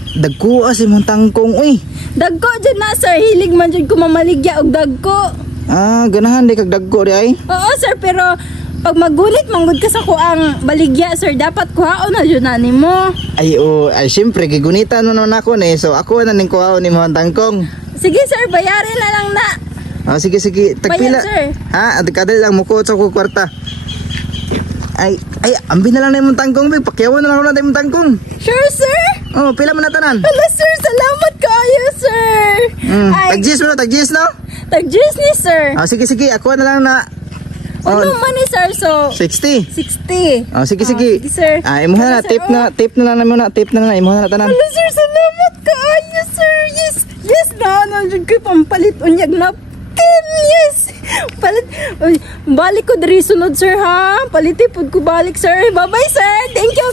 Dagko si mong tangkong uy. Dagko dyan na sir, hilig man dyan ko mamaligya og dagko. Ganahan di kag dagko di ay. Oo sir, pero pag magunit manggod ka sa kuang baligya sir, dapat kuhaon na dyan na nimo. Ay syempre gigunitan mo naman ako ni. So ako na ning kuhaon ni mong tangkong. Sige sir, bayarin na lang na. Sige tagpila. Bayad, sir. Kadali lang mukuot sa ko kwarta. Ay, ambi na lang na mong tangkong be. Pakyawan na lang na mong tangkong. Sure sir? Pila man na tanan. Hala sir, salamat kayo sir. Tag-GS mo no, tag-GS no? Tag-GS ni sir. Sige, ako na lang na. Ano man ni sir, so 60. 60. Sige. Sige sir. Imuha na, tip na lang muna, imuha na tanan. Hala sir, salamat kayo sir. Yes na, nandiyan ko pampalit unyag na. Yes! Palit. Balik ko dari sunod sir ha. Palitipod ko balik sir. Bye bye sir. Thank you.